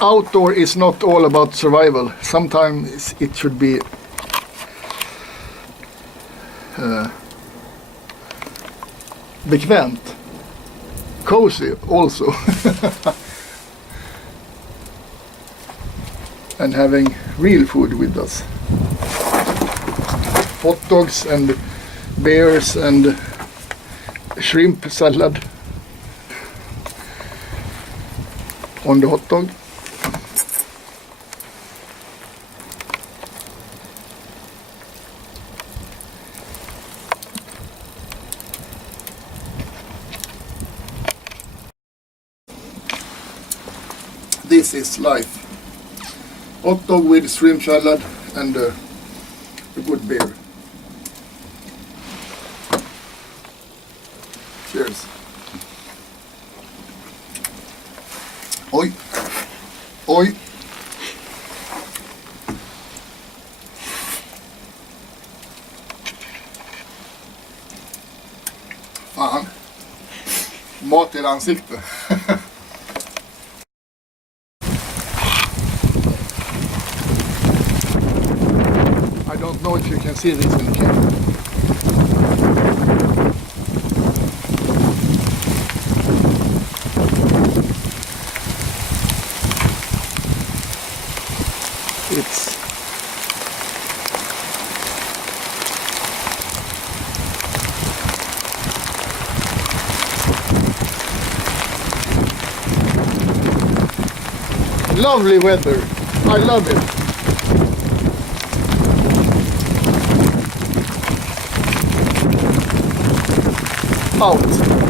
outdoor is not all about survival. Sometimes it should be bekvämt, cozy also. And having real food with us. Hot dogs and beers and shrimp salad on the hot dog. This is life. Hot dog with shrimp salad and a good beer. Cheers. Oj. Oj. Fan. Mat i ansiktet. I don't know if you can see this in the camera. It's lovely weather. I love it. Out.